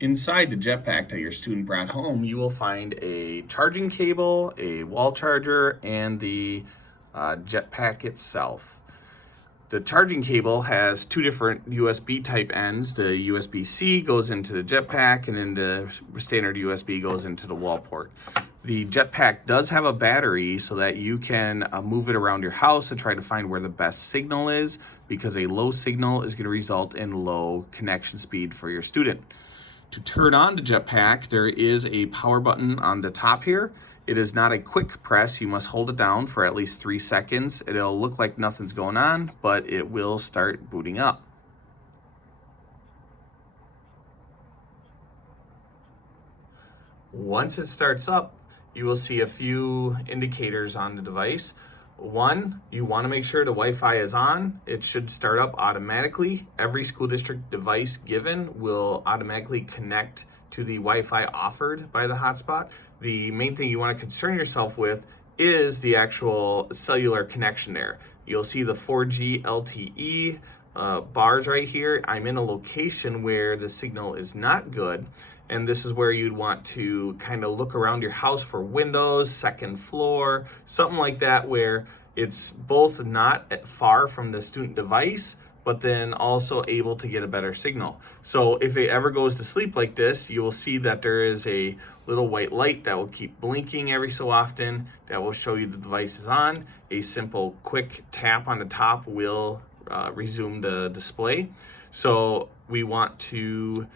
Inside the Jetpack that your student brought home, you will find a charging cable, a wall charger, and the Jetpack itself. The charging cable has two different USB type ends. The USB-C goes into the Jetpack, and then the standard USB goes into the wall port. The Jetpack does have a battery so that you can move it around your house and try to find where the best signal is, because a low signal is going to result in low connection speed for your student. To turn on the Jetpack, there is a power button on the top here. It is not a quick press. You must hold it down for at least 3 seconds. It'll look like nothing's going on, but it will start booting up. Once it starts up, you will see a few indicators on the device. One, you want to make sure the Wi-Fi is on. It should start up automatically. Every school district device given will automatically connect to the Wi-Fi offered by the hotspot. The main thing you want to concern yourself with is the actual cellular connection there. You'll see the 4G LTE bars right here. I'm in a location where the signal is not good, and this is where you'd want to kind of look around your house for windows, second floor, something like that, where it's both not far from the student device, but then also able to get a better signal. So if it ever goes to sleep like this, you will see that there is a little white light that will keep blinking every so often that will show you the device is on. A simple quick tap on the top will resume the display. So we want to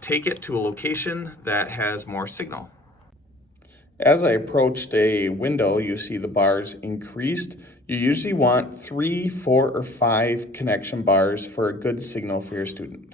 take it to a location that has more signal. As I approached a window, you see the bars increased. You usually want 3, 4, or 5 connection bars for a good signal for your student.